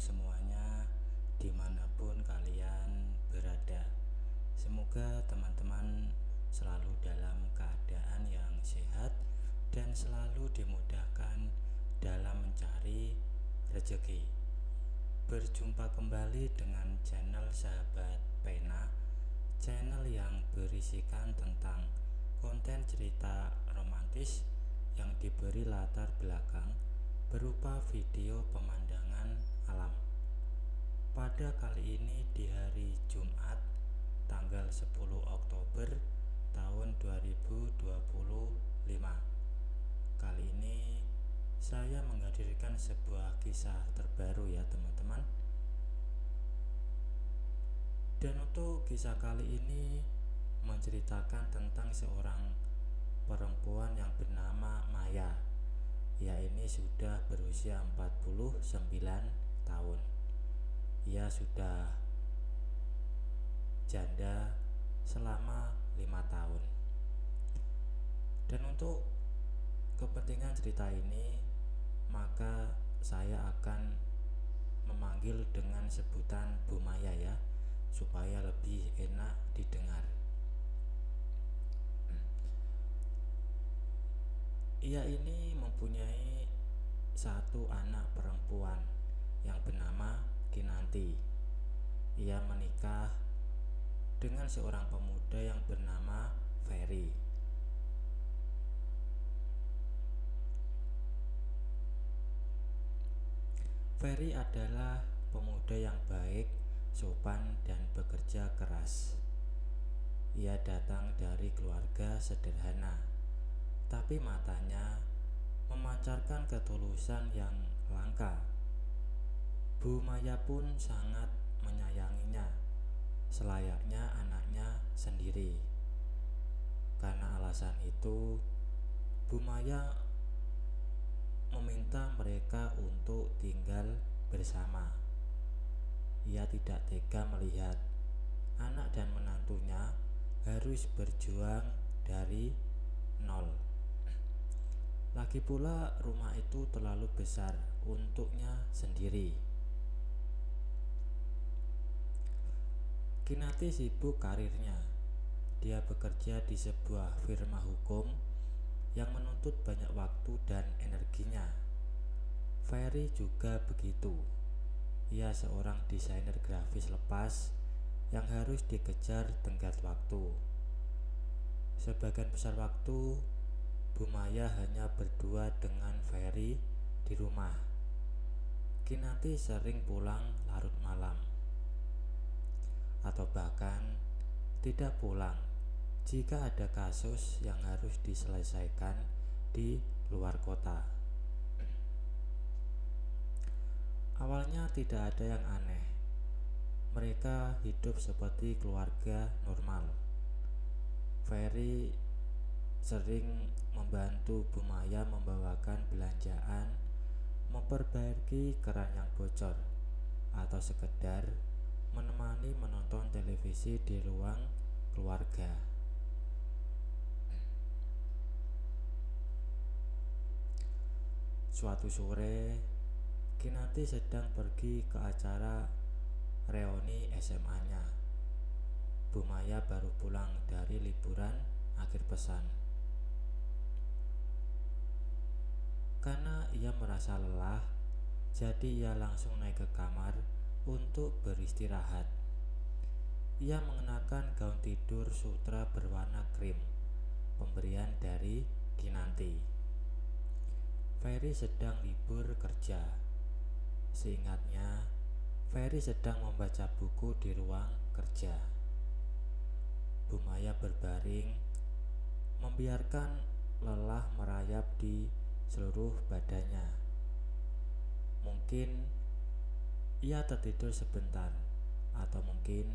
semuanya, dimanapun kalian berada. Semoga teman-teman selalu dalam keadaan yang sehat dan selalu dimudahkan dalam mencari rezeki. Berjumpa kembali dengan channel Sahabat Pena, channel yang berisikan tentang konten cerita romantis yang diberi latar belakang berupa video pemandangan alam. Pada kali ini di hari Jumat tanggal 10 Oktober tahun 2025. Kali ini saya menghadirkan sebuah kisah terbaru ya teman-teman. Dan untuk kisah kali ini menceritakan tentang seorang perempuan yang bernama Maya. Ia ini sudah berusia 49 tahun. Ia sudah janda selama 5 tahun. Dan untuk kepentingan cerita ini, maka saya akan memanggil dengan sebutan Bu Maya ya, supaya lebih enak didengar. Ia ini mempunyai satu anak perempuan yang bernama Kinanti. Ia menikah dengan seorang pemuda yang bernama Ferry. Ferry adalah pemuda yang baik, sopan, dan bekerja keras. Ia datang dari keluarga sederhana, tapi matanya memancarkan ketulusan yang langka. Bu Maya pun sangat menyayanginya, selayaknya anaknya sendiri. Karena alasan itu, Bu Maya meminta mereka untuk tinggal bersama. Ia tidak tega melihat anak dan menantunya harus berjuang dari nol. Lagi pula rumah itu terlalu besar untuknya sendiri. Kinanti sibuk karirnya. Dia bekerja di sebuah firma hukum yang menuntut banyak waktu dan energinya. Ferry juga begitu. Ia seorang desainer grafis lepas yang harus dikejar tenggat waktu. Sebagian besar waktu Bu Maya hanya berdua dengan Ferry di rumah. Kinanti sering pulang larut malam, atau bahkan tidak pulang jika ada kasus yang harus diselesaikan di luar kota. Awalnya tidak ada yang aneh. Mereka hidup seperti keluarga normal. Ferry sering membantu Bu Maya membawakan belanjaan, memperbaiki keran yang bocor, atau sekedar menemani menonton televisi di ruang keluarga. Suatu sore, Kinanti sedang pergi ke acara reuni SMA-nya. Bu Maya baru pulang dari liburan akhir pekan. Karena ia merasa lelah, jadi ia langsung naik ke kamar untuk beristirahat. Ia mengenakan gaun tidur sutra berwarna krim, pemberian dari Kinanti. Ferry sedang libur kerja. Seingatnya, Ferry sedang membaca buku di ruang kerja. Bu Maya berbaring, membiarkan lelah merayap di seluruh badannya. Mungkin ia tertidur sebentar, atau mungkin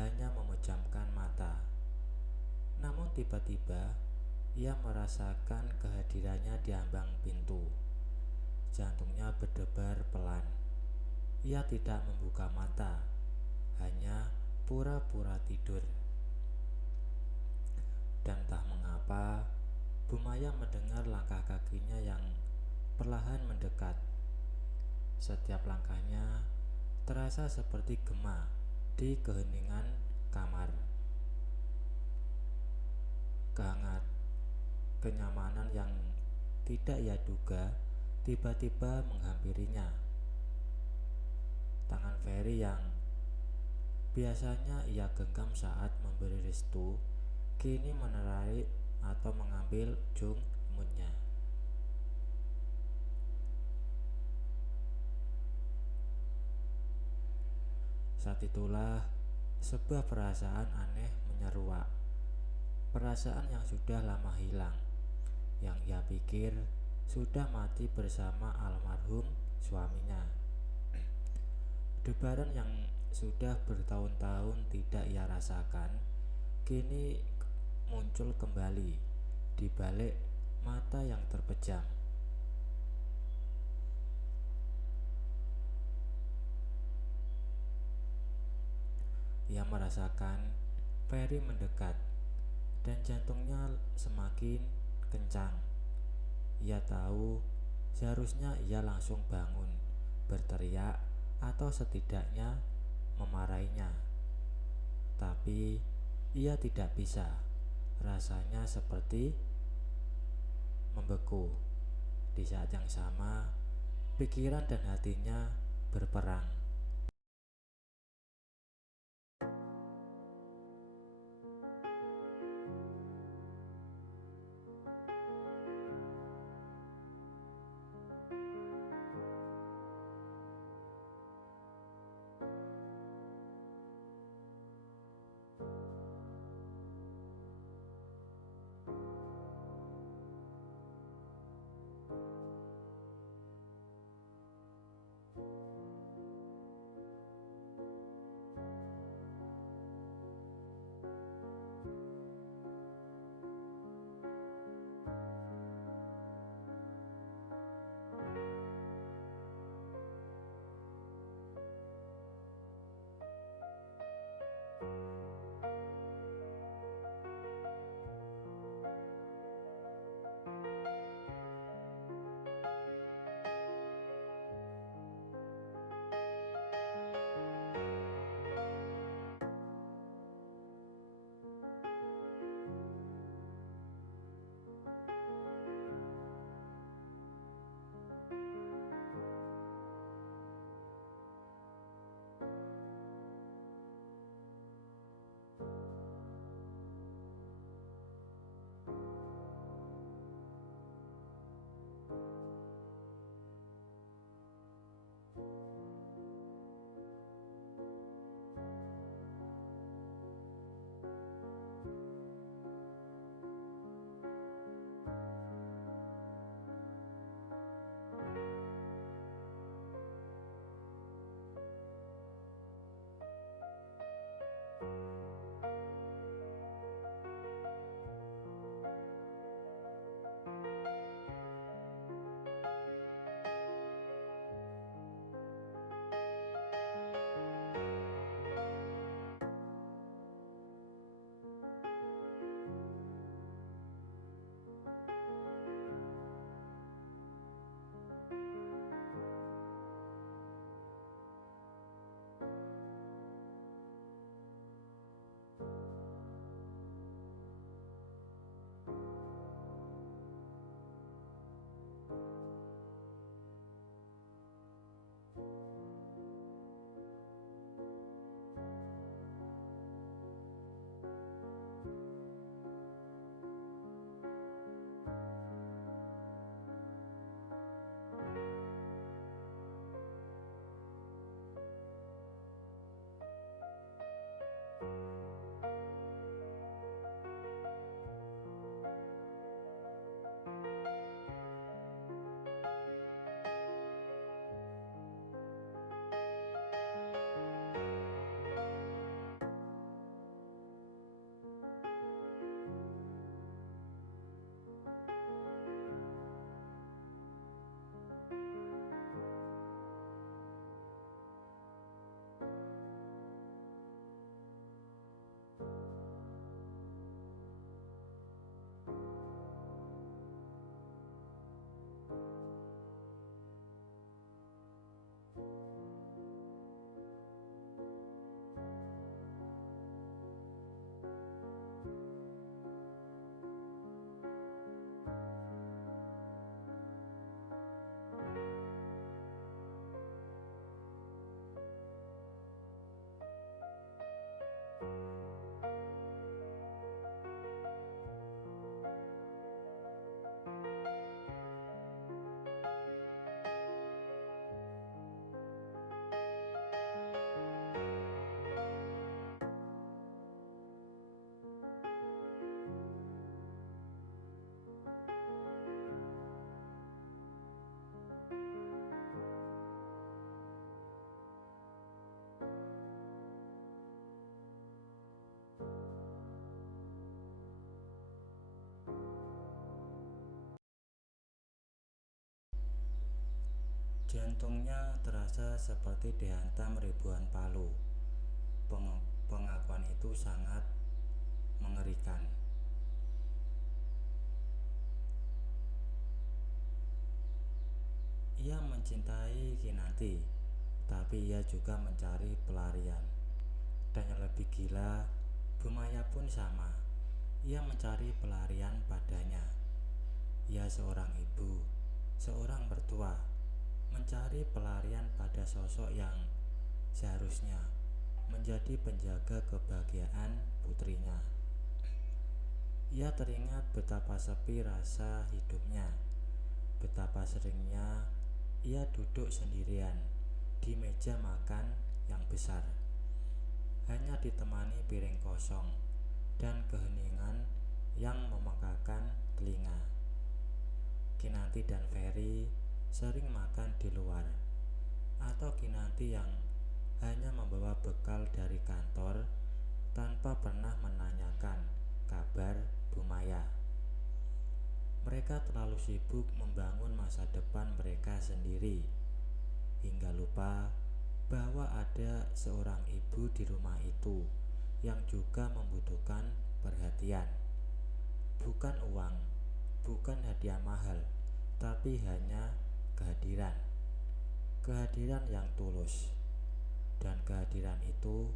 hanya memejamkan mata. Namun tiba-tiba ia merasakan kehadirannya di ambang pintu. Jantungnya berdebar pelan. Ia tidak membuka mata, hanya pura-pura tidur. Dan entah mengapa, Bu Maya mendengar langkah kakinya yang perlahan mendekat. Setiap langkahnya terasa seperti gema di keheningan kamar. Kehangat, kenyamanan yang tidak ia duga tiba-tiba menghampirinya. Tangan Ferry yang biasanya ia genggam saat memberi restu, kini menerai atau mengambil ujung imutnya. Saat itulah sebuah perasaan aneh menyeruak. Perasaan yang sudah lama hilang, yang ia pikir sudah mati bersama almarhum suaminya. Debaran yang sudah bertahun-tahun tidak ia rasakan, kini muncul kembali di balik mata yang terpejam. Ia merasakan Ferry mendekat dan jantungnya semakin kencang. Ia tahu seharusnya ia langsung bangun, berteriak atau setidaknya memarahinya. Tapi ia tidak bisa. Rasanya seperti membeku. Di saat yang sama, pikiran dan hatinya berperang. Jantungnya terasa seperti dihantam ribuan palu. Pengakuan itu sangat mengerikan. Ia mencintai Kinanti, tapi ia juga mencari pelarian. Dan yang lebih gila, Bumaya pun sama. Ia mencari pelarian padanya. Ia seorang ibu, seorang mertua, mencari pelarian pada sosok yang seharusnya menjadi penjaga kebahagiaan putrinya. Ia teringat betapa sepi rasa hidupnya, betapa seringnya ia duduk sendirian di meja makan yang besar, hanya ditemani piring kosong dan keheningan yang memekakan telinga. Kinanti dan Ferry sering makan di luar, atau Kinanti yang hanya membawa bekal dari kantor tanpa pernah menanyakan kabar Bumaya. Mereka terlalu sibuk membangun masa depan mereka sendiri, hingga lupa bahwa ada seorang ibu di rumah itu yang juga membutuhkan perhatian. Bukan uang, bukan hadiah mahal, tapi hanya kehadiran. Kehadiran yang tulus. Dan kehadiran itu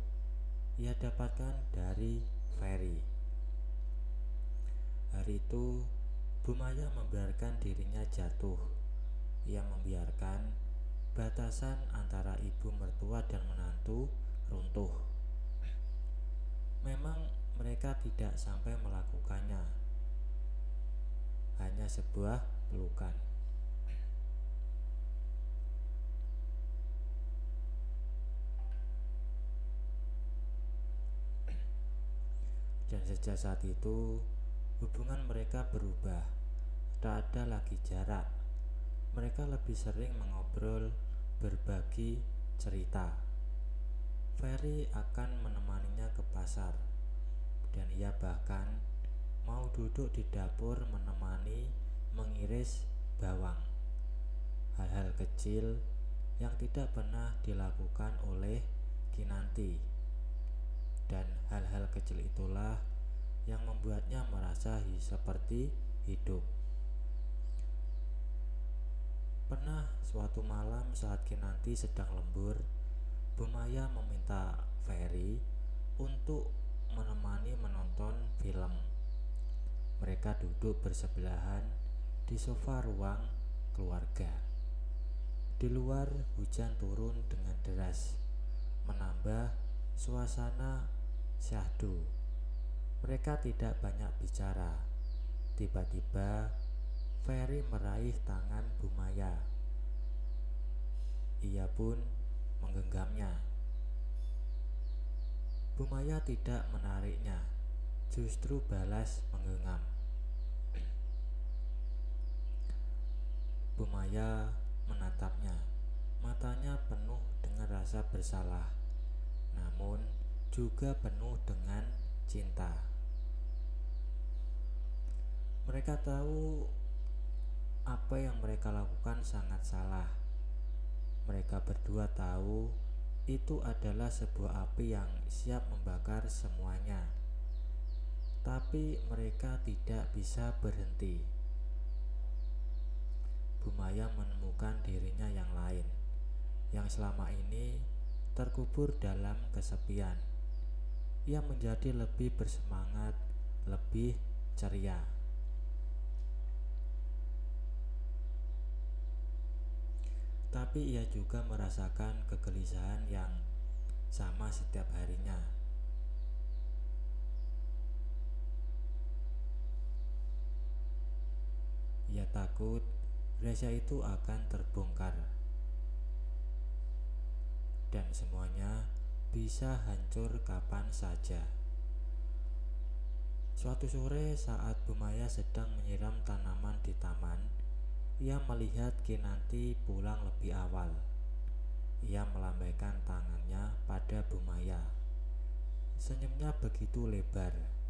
ia dapatkan dari Ferry. Hari itu Bumaya membiarkan dirinya jatuh. Ia membiarkan batasan antara ibu mertua dan menantu runtuh. Memang mereka tidak sampai melakukannya, hanya sebuah pelukan. Dan sejak saat itu hubungan mereka berubah. Tak ada lagi jarak. Mereka lebih sering mengobrol, berbagi cerita. Ferry akan menemaninya ke pasar, dan ia bahkan mau duduk di dapur menemani mengiris bawang. Hal-hal kecil yang tidak pernah dilakukan oleh Kinanti. Dan hal-hal kecil itulah yang membuatnya merasa seperti hidup. Pernah suatu malam saat Kinanti sedang lembur, Bumaya meminta Ferry untuk menemani menonton film. Mereka duduk bersebelahan di sofa ruang keluarga. Di luar hujan turun dengan deras, menambah suasana syahdu. Mereka tidak banyak bicara. Tiba-tiba Ferry meraih tangan Bumaya. Ia pun menggenggamnya. Bumaya tidak menariknya, justru balas menggenggam. Bumaya menatapnya. Matanya penuh dengan rasa bersalah, namun juga penuh dengan cinta. Mereka tahu apa yang mereka lakukan sangat salah. Mereka berdua tahu itu adalah sebuah api yang siap membakar semuanya. Tapi mereka tidak bisa berhenti. Bumaya menemukan dirinya yang lain, yang selama ini terkubur dalam kesepian. Ia menjadi lebih bersemangat, lebih ceria. Tapi ia juga merasakan kegelisahan yang sama setiap harinya. takut rahasia itu akan terbongkar dan semuanya bisa hancur kapan saja. Suatu sore saat Bumaya sedang menyiram tanaman di taman, ia melihat Kinanti pulang lebih awal. Ia melambaikan tangannya pada Bumaya. Senyumnya begitu lebar.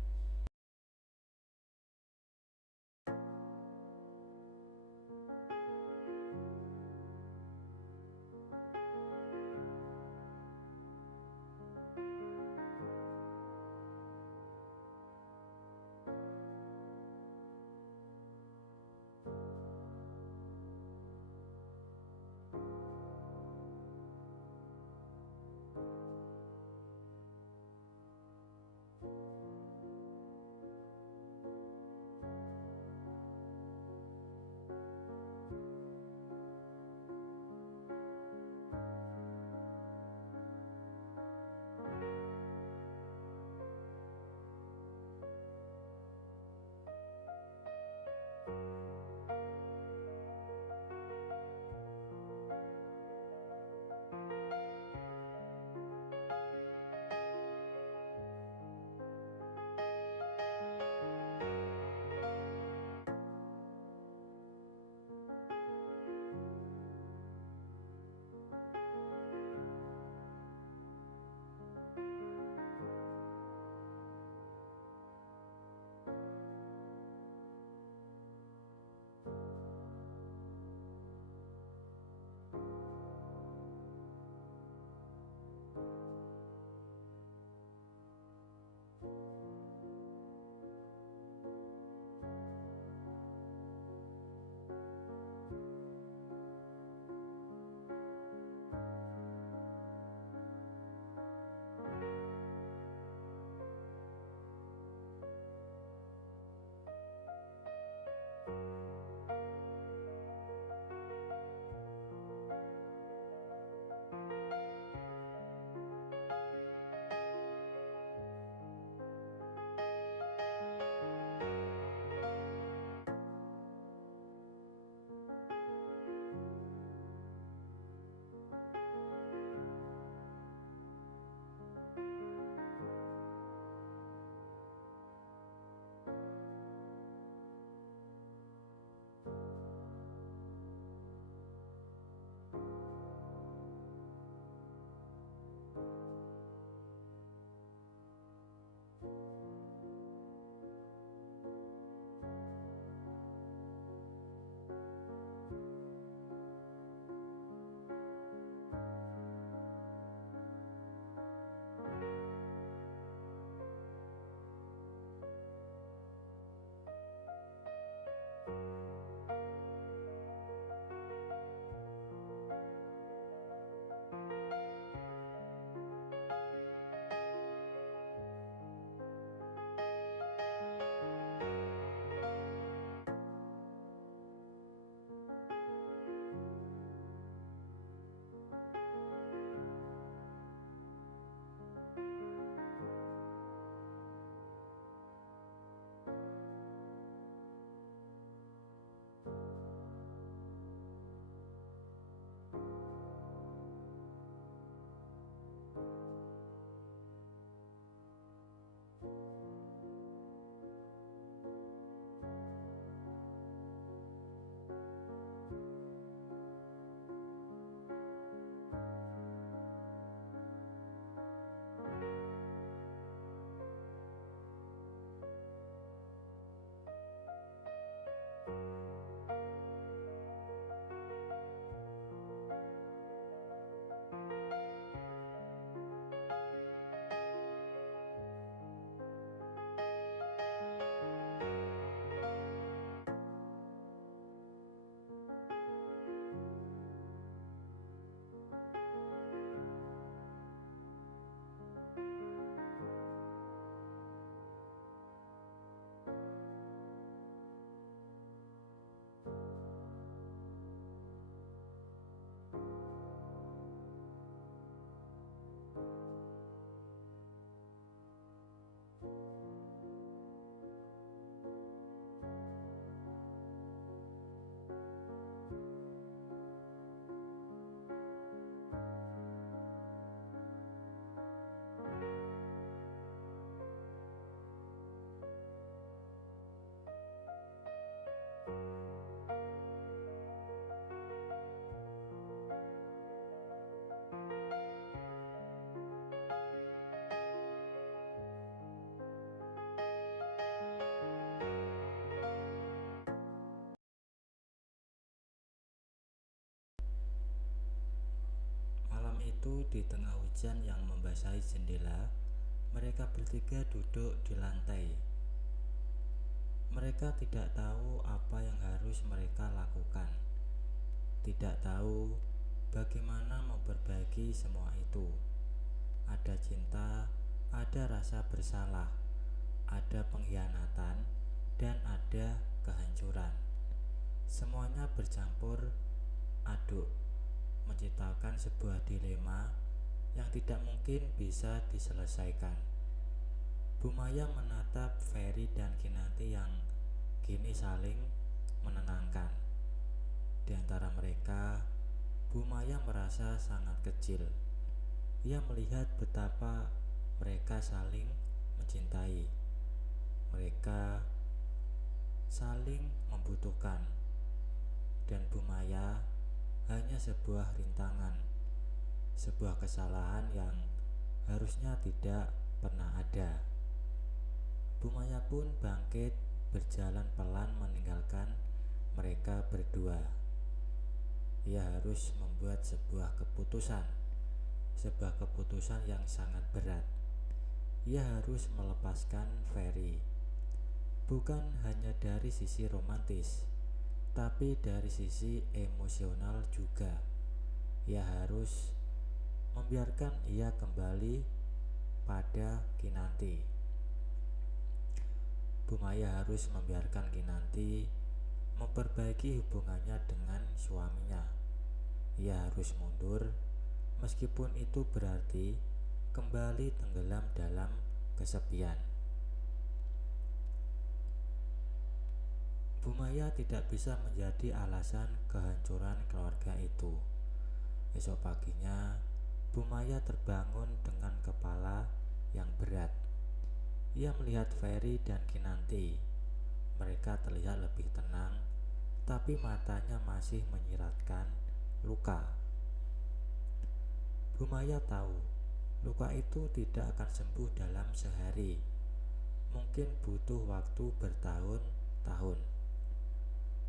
itu di tengah hujan yang membasahi jendela, mereka bertiga duduk di lantai. Mereka tidak tahu apa yang harus mereka lakukan, tidak tahu bagaimana memperbaiki semua itu. Ada cinta, ada rasa bersalah, ada pengkhianatan, dan ada kehancuran. Semuanya bercampur aduk, menciptakan sebuah dilema yang tidak mungkin bisa diselesaikan. Bu Maya menatap Ferry dan Kinanti yang kini saling menenangkan. Di antara mereka, Bu Maya merasa sangat kecil. Ia melihat betapa mereka saling mencintai. Mereka saling membutuhkan. Dan Bu Maya hanya sebuah rintangan, sebuah kesalahan yang harusnya tidak pernah ada. Bu Maya pun bangkit, berjalan pelan meninggalkan mereka berdua. Ia harus membuat sebuah keputusan yang sangat berat. Ia harus melepaskan Ferry, bukan hanya dari sisi romantis, tapi dari sisi emosional juga. Ia harus membiarkan ia kembali pada Kinanti. Bu Maya harus membiarkan Kinanti memperbaiki hubungannya dengan suaminya. Ia harus mundur, meskipun itu berarti kembali tenggelam dalam kesepian. Bu Maya tidak bisa menjadi alasan kehancuran keluarga itu. Esok paginya, Bu Maya terbangun dengan kepala yang berat. Ia melihat Ferry dan Kinanti. Mereka terlihat lebih tenang, tapi matanya masih menyiratkan luka. Bu Maya tahu luka itu tidak akan sembuh dalam sehari. Mungkin butuh waktu bertahun-tahun.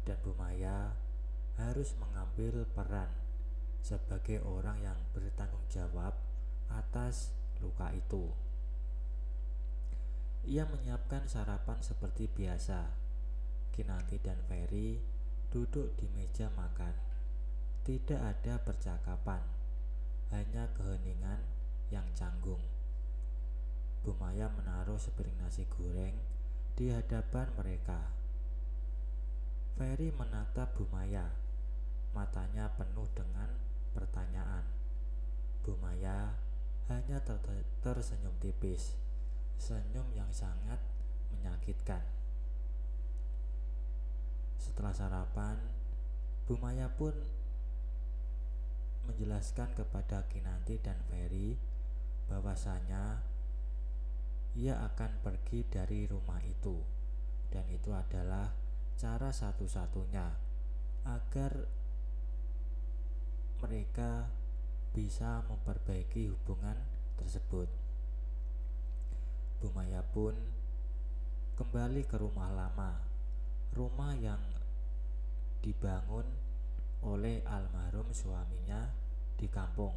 Dan Bu Maya harus mengambil peran sebagai orang yang bertanggung jawab atas luka itu. Ia menyiapkan sarapan seperti biasa. Kinanti dan Ferry duduk di meja makan. Tidak ada percakapan, hanya keheningan yang canggung. Bu Maya menaruh sepiring nasi goreng di hadapan mereka. Ferry menatap Bu Maya, matanya penuh dengan pertanyaan. Bu Maya hanya tersenyum tipis, senyum yang sangat menyakitkan. Setelah sarapan, Bu Maya pun menjelaskan kepada Kinanti dan Ferry bahwasanya ia akan pergi dari rumah itu, dan itu adalah cara satu-satunya agar mereka bisa memperbaiki hubungan tersebut. Bu Maya pun kembali ke rumah lama, rumah yang dibangun oleh almarhum suaminya di kampung.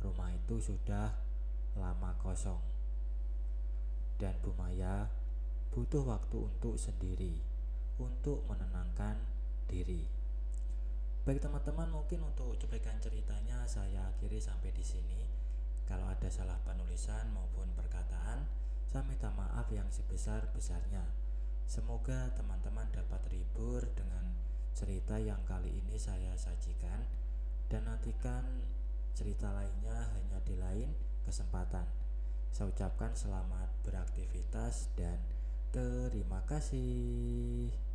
Rumah itu sudah lama kosong, dan Bu Maya butuh waktu untuk sendiri, untuk menenangkan diri. Baik teman-teman, mungkin untuk cuplikan ceritanya saya akhiri sampai di sini. Kalau ada salah penulisan maupun perkataan, saya minta maaf yang sebesar-besarnya. Semoga teman-teman dapat terhibur dengan cerita yang kali ini saya sajikan, dan nantikan cerita lainnya hanya di lain kesempatan. Saya ucapkan selamat beraktivitas dan terima kasih.